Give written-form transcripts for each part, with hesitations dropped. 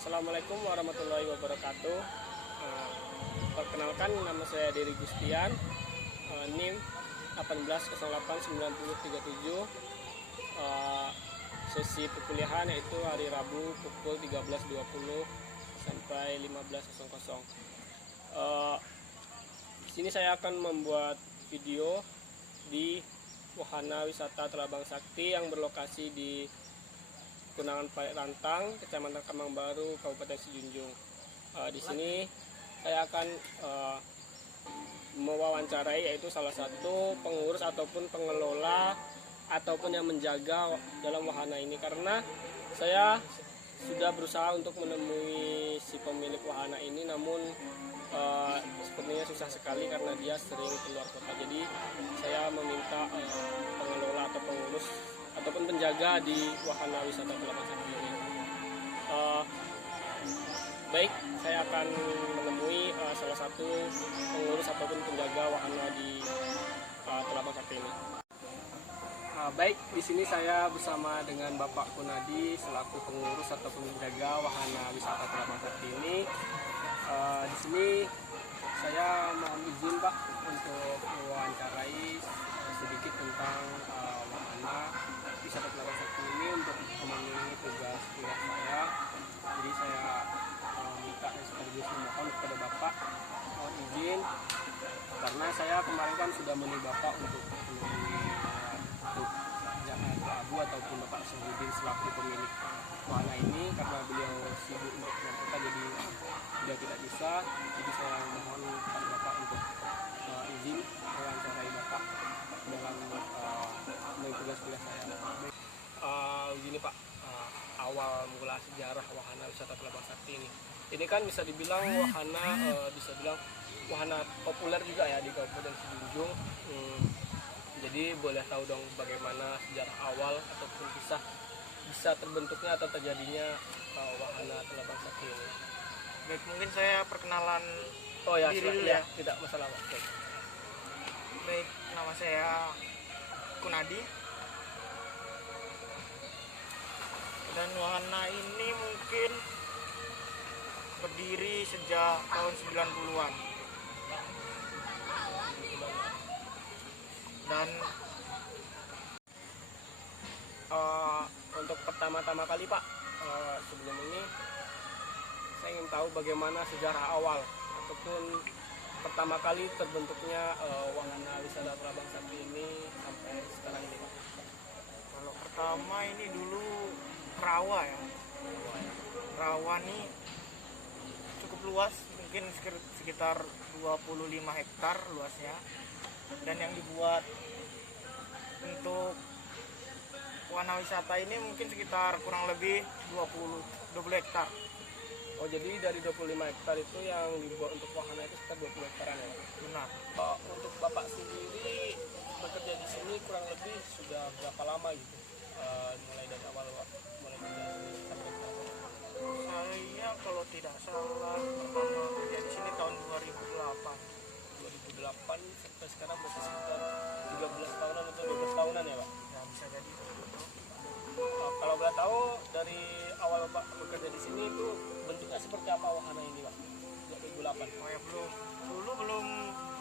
Assalamualaikum warahmatullahi wabarakatuh. Perkenalkan, nama saya Dery Gustian, NIM 18089037. Sesi perkuliahan yaitu hari Rabu pukul 13.20 sampai 15.00. Di sini saya akan membuat video di Wahana Wisata Telabang Sakti yang berlokasi di Kunangan Parit Rantang, Kecamatan Kemang Baru, Kabupaten Sijunjung. Di sini saya akan mewawancarai yaitu salah satu pengurus ataupun pengelola ataupun yang menjaga dalam wahana ini, karena saya sudah berusaha untuk menemui si pemilik wahana ini, namun sepertinya susah sekali karena dia sering keluar kota. Jadi saya meminta pengelola atau pengurus ataupun penjaga di Wahana Wisata Telabang Sakti ini. Baik, saya akan menemui salah satu pengurus ataupun penjaga wahana di Telabang Sakti ini. Baik, di sini saya bersama dengan Bapak Kunadi selaku pengurus ataupun penjaga Wahana Wisata Telabang Sakti ini. Di sini saya mohon izin Pak untuk mewawancarai sedikit tentang Wahana Wisata Telabang Sakti ini untuk memenuhi tugas kuliah saya. Jadi saya minta sekaligus memohon kepada Bapak mohon izin, karena saya kemarin kan sudah menemui Bapak untuk Abu ataupun Bapak Syahudin selaku pemilik wahana ini, karena beliau sibuk untuk keluar, jadi beliau tidak bisa. Jadi saya mohon kepada Bapak untuk izin mewawancarai Bapak dalam memenuhi tugas kuliah saya. Begini Pak, awal mula sejarah Wahana Wisata Telabang Sakti ini. Ini kan bisa dibilang wahana populer juga ya di Kabupaten Sijunjung. Jadi boleh tahu dong bagaimana sejarah awal ataupun bisa terbentuknya atau terjadinya Wahana Telabang Sakti ini. Baik, mungkin saya perkenalan diri dulu ya. Tidak masalah Pak. Baik, nama saya Kunadi. Dan wahana ini mungkin berdiri sejak tahun 90-an. Dan untuk pertama-tama kali Pak, sebelum ini saya ingin tahu bagaimana sejarah awal ataupun pertama kali terbentuknya Wahana Wisata Telabang Sakti ini sampai sekarang ini Pak. kalau pertama ini dulu rawa ya. Rawa ini cukup luas, mungkin sekitar 25 hektar luasnya. Dan yang dibuat untuk wahana wisata ini mungkin sekitar kurang lebih 20 hektar. Oh, jadi dari 25 hektar itu yang dibuat untuk wahana itu sekitar 20 hektaran ya Pak? Benar. Untuk Bapak sendiri bekerja di sini kurang lebih sudah berapa lama gitu? Mulai dari awal mulai kerja di sini sampai sekarang? Saya kalau tidak salah pertama kerja di sini tahun 2008 sampai sekarang masih sekitar 13 tahunan atau 12 tahunan ya Pak? ya, bisa jadi. Kalau boleh tahu dari awal Bapak bekerja di sini itu bentuknya seperti apa wahana ini Pak? 2008. Oh ya, belum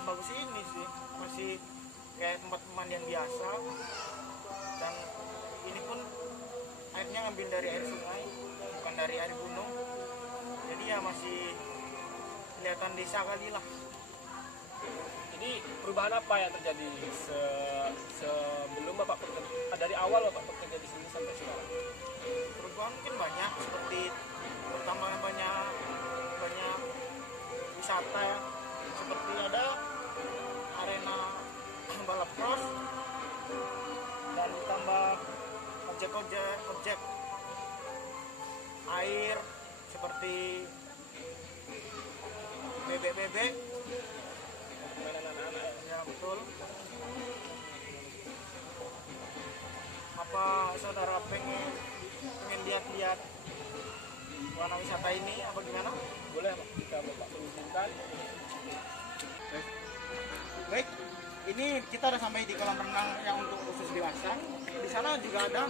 sebagus ini sih, masih kayak tempat pemandian biasa. Dan ini pun airnya ngambil dari air sungai, bukan dari air gunung. Jadi ya masih kelihatan desa kali lah. Jadi perubahan apa yang terjadi sebelum Bapak bekerja, dari awal Bapak bekerja di sini sampai sekarang? Perubahan mungkin banyak, seperti pertama banyak wisata ya, seperti ada arena balap cross dan ditambah objek air seperti bebek Permainan anak-anak ya, betul. Apa saudara pengen lihat wahana wisata ini apa gimana? boleh Pak, jika Bapak mengizinkan. Baik, ini kita udah sampai di kolam renang yang untuk khusus dewasa. Di sana juga ada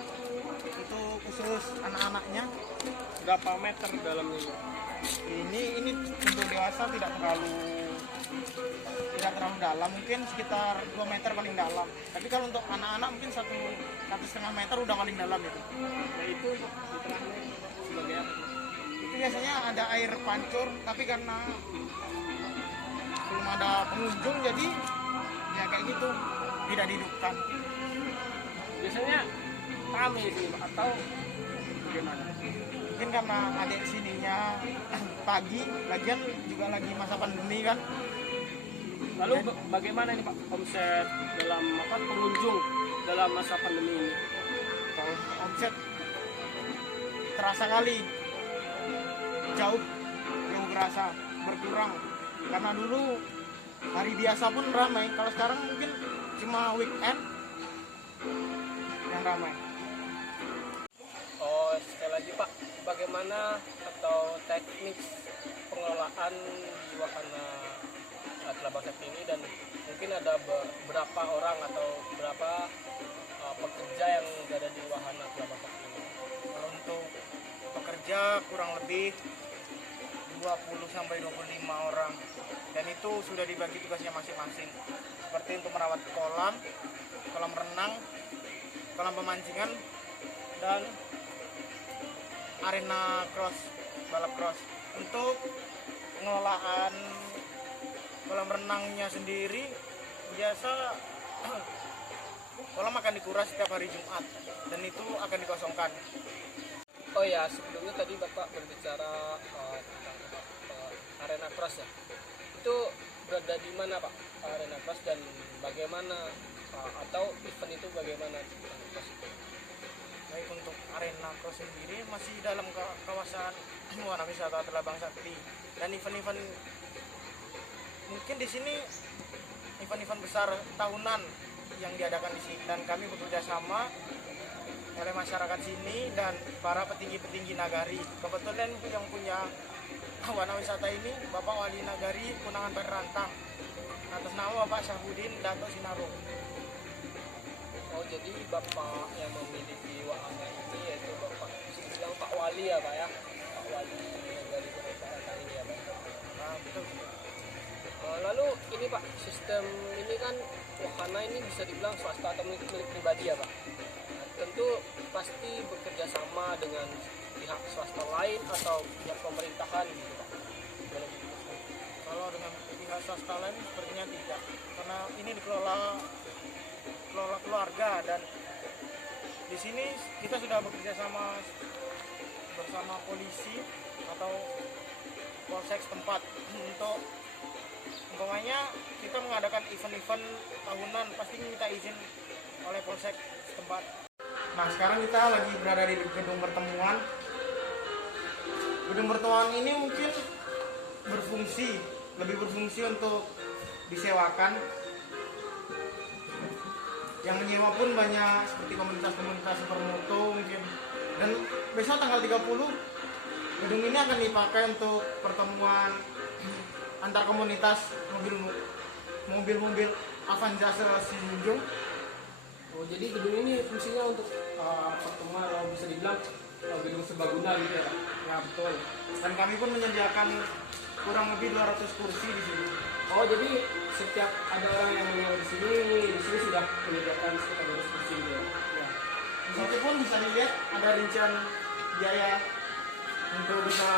untuk khusus anak-anaknya. Berapa meter dalamnya? Ini untuk dewasa tidak terlalu dalam, mungkin sekitar 2 meter paling dalam. Tapi kalau untuk anak-anak mungkin 1,5 meter udah paling dalam itu. Nah itu di tengahnya sebagai apa? Itu biasanya ada air pancur, tapi karena belum ada pengunjung jadi ya kayak gitu, tidak dihidupkan. Biasanya rame sih Pak, atau bagaimana? Mungkin karena adik sininya pagi, lagian juga lagi masa pandemi kan. Lalu bagaimana ini Pak omset dalam apa pengunjung dalam masa pandemi ini? Kalau omset terasa kali jauh berasa berkurang, karena dulu hari biasa pun ramai. Kalau sekarang mungkin cuma weekend yang ramai. Oh, sekali lagi Pak, bagaimana atau teknik pengelolaan di wahana Telaga Sakti ini, dan mungkin ada berapa orang atau berapa pekerja yang berada di wahana Telaga Sakti ini? Kalau untuk pekerja kurang lebih 20 sampai 25 orang, dan itu sudah dibagi tugasnya masing-masing, seperti untuk merawat kolam renang, kolam pemancingan, dan arena balap cross. Untuk pengelolaan kolam renangnya sendiri, biasa kolam akan dikuras setiap hari Jumat dan itu akan dikosongkan. Oh ya, sebelumnya tadi Bapak berbicara tentang arena cross ya. Itu berada di mana Pak arena cross, dan bagaimana atau event itu bagaimana arena cross itu? Baik, untuk arena cross sendiri masih dalam kawasan Wahana Wisata Telaga Sakti, dan event-event mungkin di sini event-event besar tahunan yang diadakan di sini, dan kami bekerja sama oleh masyarakat sini dan para petinggi-petinggi nagari. Kebetulan yang punya wahana wisata ini Bapak Wali Nagari Kunangan Perantang atas nama Bapak Syahbudin Dato Sinarung. Oh, jadi Bapak yang memiliki wahana ini yaitu Bapak bilang Pak Wali ya Pak ya? Pak Wali Nagari Kunangan ini ya Pak? Nah, betul. Lalu ini Pak, sistem ini kan wahana ini bisa dibilang swasta atau milik pribadi ya Pak? Tentu pasti bekerja sama dengan pihak swasta lain atau pihak pemerintahan gitu Pak. Kalau dengan pihak swasta lain sepertinya tidak, karena ini dikelola keluarga, dan di sini kita sudah bekerja sama bersama polisi atau polsek setempat untuk umpamanya kita mengadakan event-event tahunan, pasti minta izin oleh polsek setempat. Nah, sekarang kita lagi berada di gedung pertemuan. Gedung pertemuan ini mungkin lebih berfungsi untuk disewakan. Yang menyewa pun banyak, seperti komunitas-komunitas supermoto mungkin. Dan besok tanggal 30 gedung ini akan dipakai untuk pertemuan antar komunitas mobil-mobil Avanza Sinjung. Oh, jadi gedung ini fungsinya untuk pertemuan, kalau bisa dibilang gedung serbaguna gitu ya Pak? Ya, betul. Dan kami pun menyediakan kurang lebih 200 kursi di sini. Oh, jadi setiap ada orang yang menyewa di sini sudah menyediakan sekitar 200 kursi gitu ya? Ya. Di situ pun bisa dilihat ada rincian biaya untuk bisa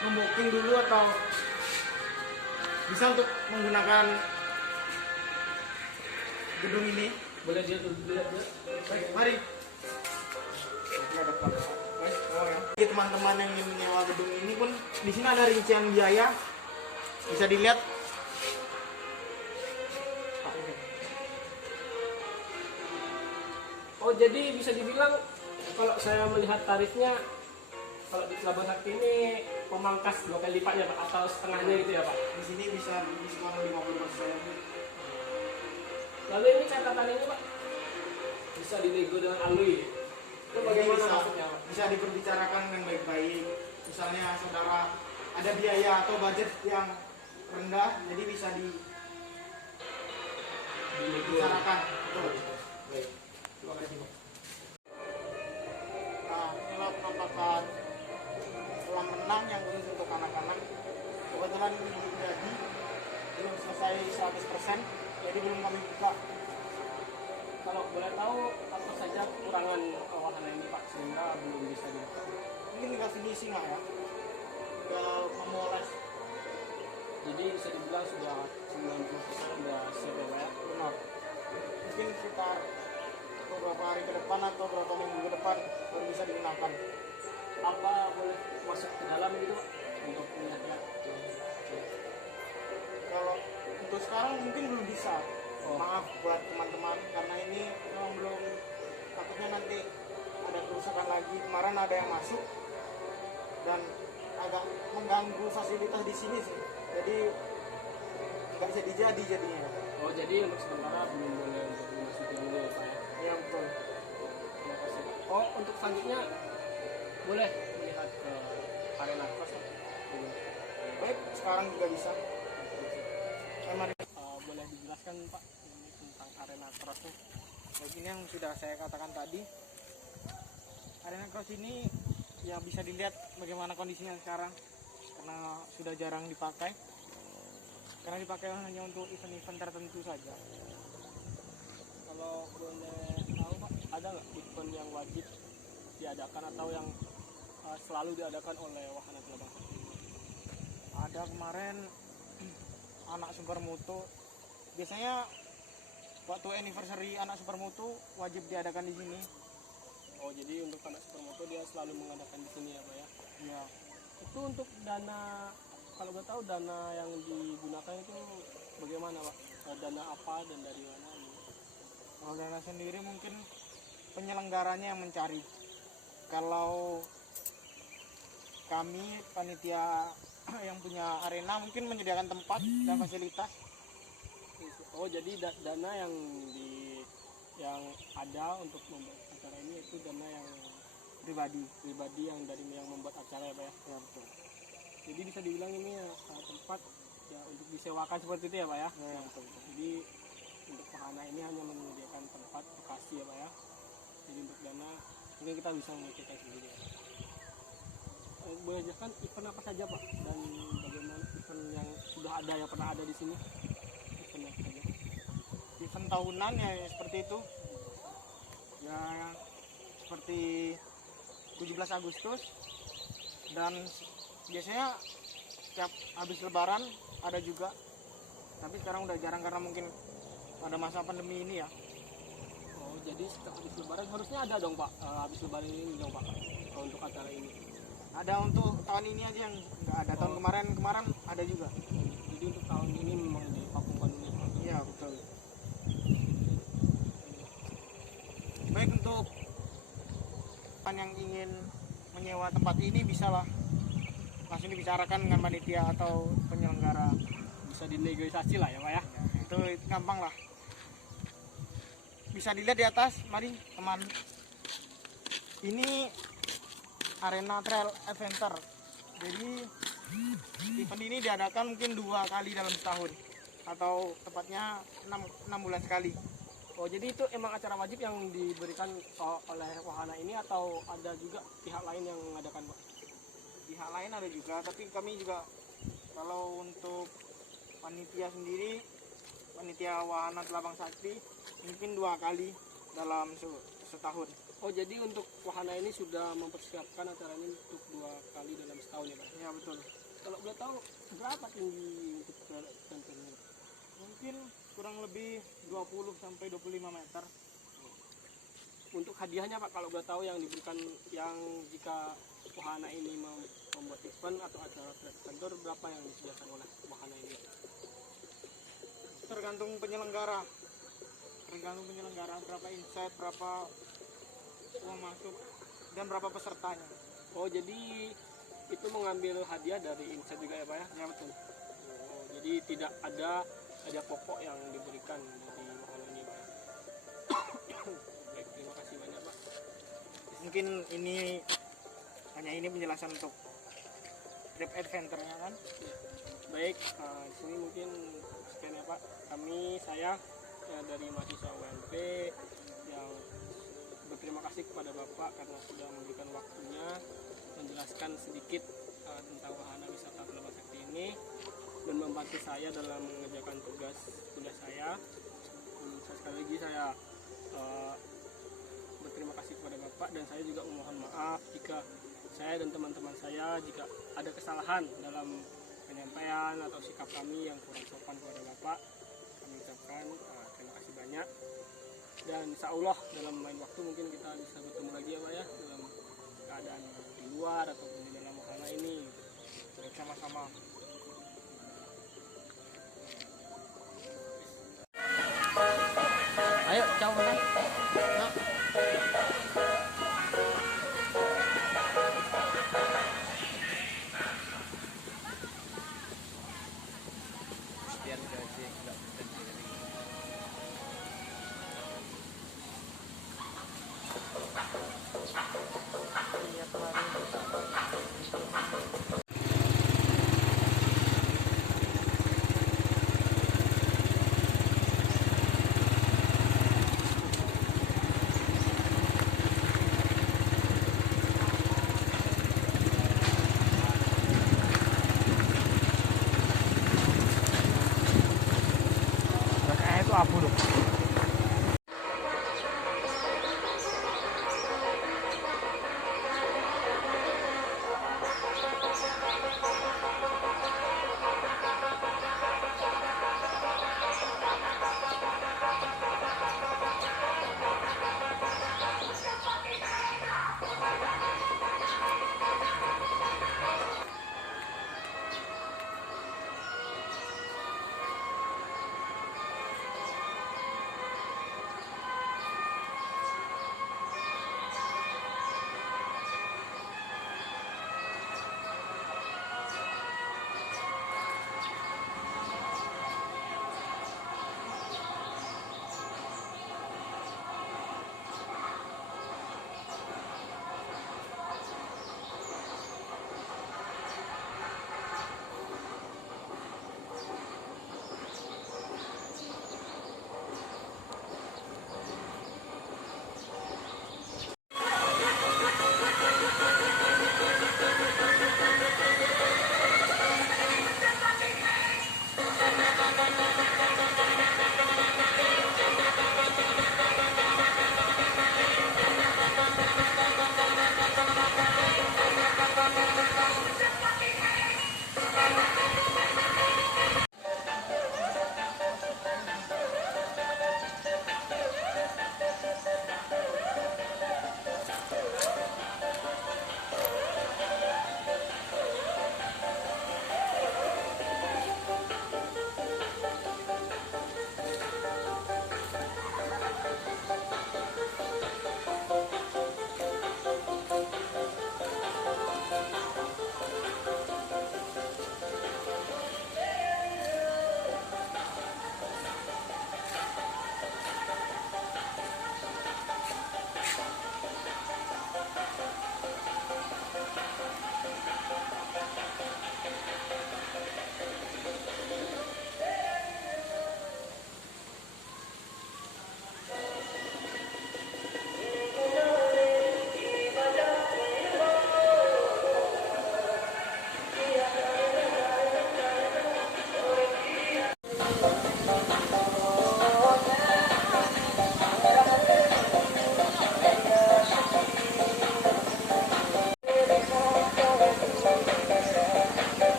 membooking dulu atau bisa untuk menggunakan gedung ini. Boleh dia lihat ya? Baik, mari. Bagi teman-teman yang ingin menyewa gedung ini pun di sini ada rincian biaya, bisa dilihat. Oh, jadi bisa dibilang kalau saya melihat tarifnya, kalau di Telaga Sakti ini memangkas 2 kali lipatnya Pak, atau setengahnya gitu ya Pak? Di sini bisa diskon 50%. Lalu ini catatan ini Pak bisa dinego dengan alui. Itu bagaimana maksudnya Pak? Bisa diperbicarakan dengan baik-baik. Misalnya saudara ada biaya atau budget yang rendah, jadi bisa dibicarakan. Betul. Baik, terima kasih Pak. Nah, inilah penampakan kolam renang yang khusus untuk anak-anak. Kebetulan ini belum jadi, belum selesai 100%, jadi belum kami buka. Kalau boleh tahu apa saja kekurangan wahana ini Pak sehingga belum bisa dibuka? Ini tinggal finishing lah ya, tinggal memoles. Jadi bisa dibilang sudah 90% sudah siap ya Pak ya? Benar. Mungkin sekitar beberapa hari ke depan atau beberapa minggu ke depan baru bisa digunakan. Apa boleh masuk ke dalam gitu Pak untuk melihat-lihat? Kalau untuk sekarang mungkin belum bisa. Oh. Maaf buat teman-teman karena ini memang belum, takutnya nanti ada kerusakan lagi. Kemarin ada yang masuk dan agak mengganggu fasilitas di sini sih. Jadi nggak bisa dijadi jadinya. Oh jadi untuk sementara belum boleh untuk dimasuki dulu ya Pak ya? Ya betul. Terima kasih Pak. Oh untuk selanjutnya boleh melihat ke arena cross Pak? Baik, sekarang juga bisa. Mari. Boleh dijelaskan Pak ini tentang arena crossnya? Begini yang sudah saya katakan tadi, arena cross ini ya bisa dilihat bagaimana kondisinya sekarang karena sudah jarang dipakai, karena dipakai hanya untuk event-event tertentu saja. Kalau boleh tahu Pak, ada nggak event yang wajib diadakan atau yang selalu diadakan oleh wahana Telabang Sakti? Ada kemarin anak Supermoto, biasanya waktu anniversary anak Supermoto wajib diadakan di sini. Oh jadi untuk anak supermoto dia selalu mengadakan di sini ya Pak ya? Ya, Itu untuk dana, kalau boleh tahu dana yang digunakan itu bagaimana Pak? Dana apa dan dari mana? kalau dana sendiri mungkin penyelenggaranya yang mencari. Kalau kami panitia yang punya arena mungkin menyediakan tempat dan fasilitas. Oh jadi dana yang ada untuk membuat acara ini itu dana yang pribadi yang dari yang membuat acara ya Pak ya? Ya betul. Jadi bisa dibilang ini ya tempat ya untuk disewakan seperti itu ya Pak ya? Ya, betul. Jadi untuk wahana ini hanya menyediakan tempat lokasi ya Pak ya? Jadi untuk dana mungkin kita bisa memikirkan sendiri ya. Boleh jelaskan event apa saja Pak dan bagaimana event yang sudah ada yang pernah ada di sini? Event apa saja? Event tahunan ya seperti itu. Ya seperti 17 Agustus dan biasanya setiap habis lebaran ada juga. Tapi sekarang udah jarang karena mungkin pada masa pandemi ini ya. Oh jadi setelah habis lebaran harusnya ada dong Pak, habis lebaran ini dong Pak untuk acara ini. Ada untuk tahun ini aja yang nggak ada. Tahun kemarin ada juga. Jadi untuk tahun ini memang divakumkan dulu Pak. Iya betul. Baik, untuk yang ingin menyewa tempat ini bisa lah langsung dibicarakan dengan panitia atau penyelenggara. Bisa dinegosiasi lah ya Pak ya. Itu gampang lah. Bisa dilihat di atas, mari teman. Ini arena trail adventure. Jadi event ini diadakan mungkin 2 kali dalam setahun atau tepatnya 6 bulan sekali. Oh jadi itu emang acara wajib yang diberikan oleh wahana ini atau ada juga pihak lain yang mengadakan Pak? Pihak lain ada juga, tapi kami juga kalau untuk panitia sendiri, panitia wahana Telabang Sakti mungkin 2 kali dalam setahun. Oh jadi untuk wahana ini sudah mempersiapkan acara ini untuk 2 kali dalam setahun ya Pak? Ya betul. Kalau boleh tahu berapa tinggi untuk event ini? Mungkin kurang lebih 20 sampai 25 meter. Untuk hadiahnya Pak, kalau boleh tahu yang diberikan yang jika wahana ini membuat event atau acara kantor berapa yang disediakan oleh wahana ini? Tergantung penyelenggara. Tergantung penyelenggara berapa insight, berapa uang masuk dan berapa pesertanya. Oh jadi itu mengambil hadiah dari insight juga ya Pak ya? Ya betul. Oh, jadi tidak ada hadiah pokok yang diberikan dari wahana ini Pak. Baik, terima kasih banyak Pak. Mungkin ini penjelasan untuk trip adventure-nya kan. Baik, di sini mungkin sekian ya Pak. Saya dari mahasiswa UMP yang berterima kasih kepada Bapak karena sudah memberikan waktunya menjelaskan sedikit tentang wahana wisata Telaga Sakti ini dan membantu saya dalam mengerjakan tugas saya. Sekali lagi saya berterima kasih kepada Bapak, dan saya juga memohon maaf jika saya dan teman-teman saya jika ada kesalahan dalam penyampaian atau sikap kami yang kurang sopan kepada Bapak. Kami ucapkan terima kasih banyak, dan insya Allah dalam lain waktu mungkin kita bisa bertemu lagi ya Pak ya, dalam keadaan di luar ataupun di dalam wahana ini. Sama-sama. Ayo, ciao kan? Nah. Biar gaji nggak sendiri. Lihat itu abu loh.